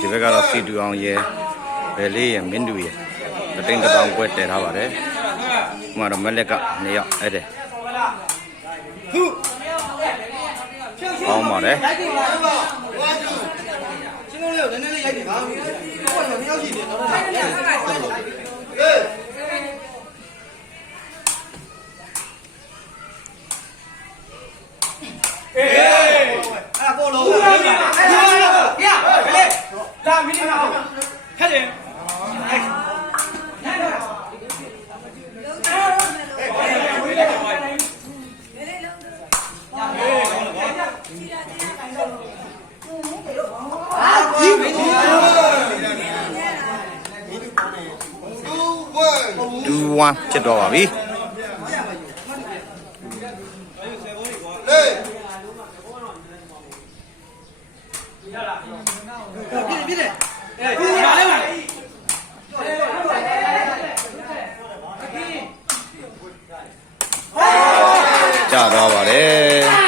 ဒီဘက်ကတော့စီတူအောင်ရဲ့ဘယ်လေးရဲ့မင်းတူရဲ့တတိန်တောင်ကွက်တယ်ထားပါတယ်။ဥမာတော့မလက်က2ယောက်အဲ့ဒါ။အောင်ပါတယ်။ချင်းလုံးလေးကိုနည်းနည်းလေးရိုက်တယ်။ဘာလို့လဲ။ကိုယ်က2ယောက်ရှိတယ်တော့။ဟေး။အဲ့ပေါ်လို့။ရ။ဘယ်လဲ။ဒါမင်းမအောင်။ဟဲ့လေ။2-1ဖြစ်တော့ပါပြီ။ကြာတော့ပါတယ်။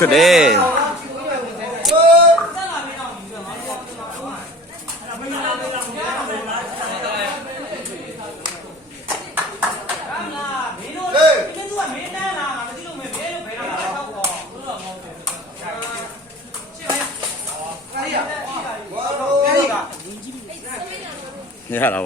today yeah lah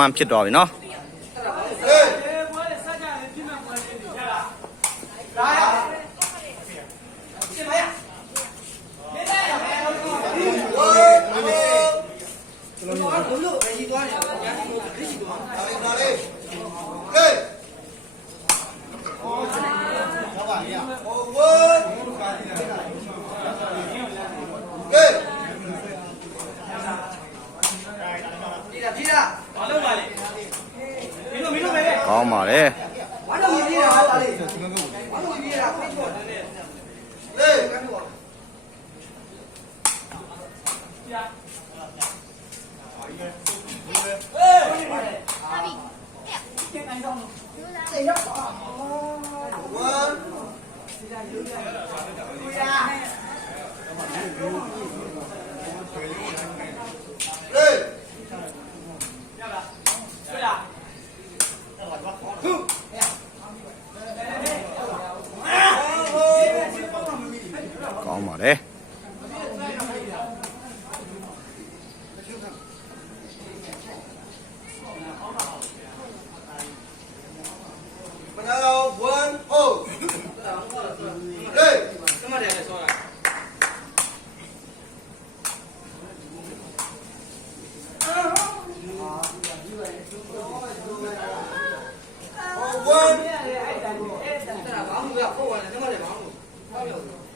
one ဖြစ်သွားပြီနော်ကောင်းပါလေဘာလို့ပြေးတာလဲဘာလို့ပြေးတာဖိတ်ချော်တယ်လေကမ်းတော့ကြာဟာပြီဟေးတိုင်းတော့တေရောက်ပါဝမ်ကိုရကောင်းပါလေ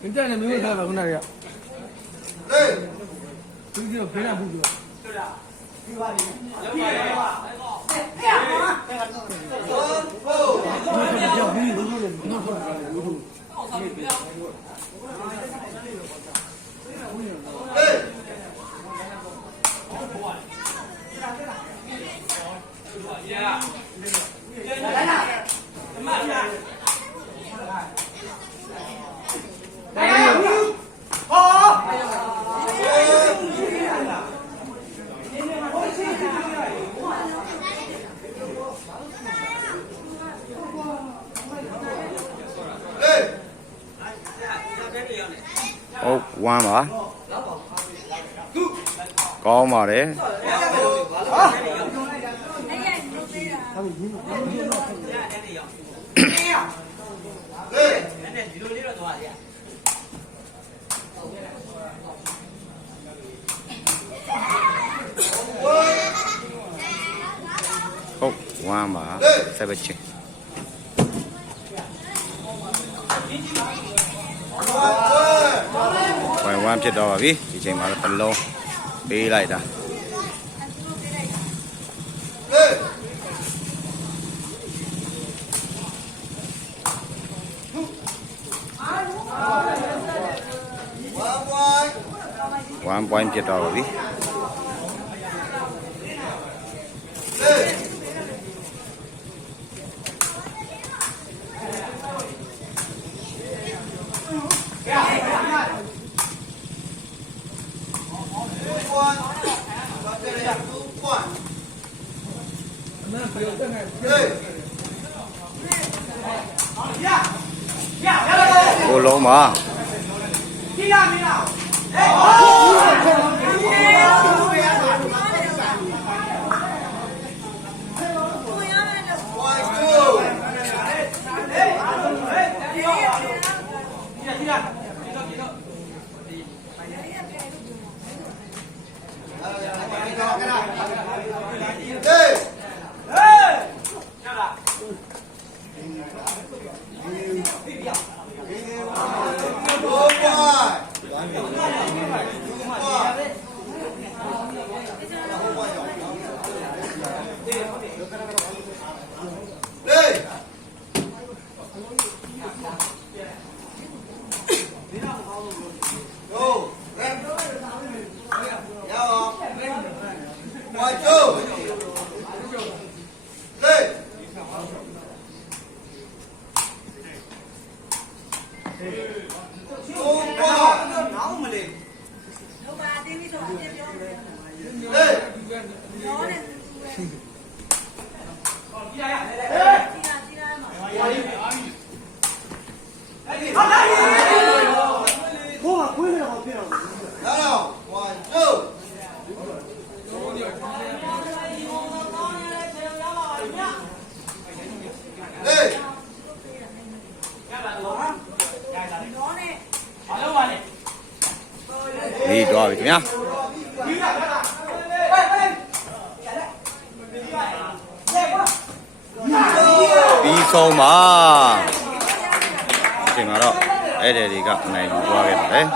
你这样没有看到那个？对，这个非常不错。对的。ဟုတ်ဝမ်းပါကောင်းပါတယ်ဟုတ်ဝမ်းပါဆက်ပဲချင်းဝမ်းဖြစ်တော့ပါပြီဒီချိန်မှာတော့တစ်လုံးပေးလိုက်တာ1 point ဖြစ်တော့ပါပြီကိုလုံးပါဒီတော့ပြီခင်ဗျာပြီးဆုံးပါဒီချိန်မှာတော့အဲ့ဒီတွေကနိုင်ယူသွားခဲ့ပါတယ်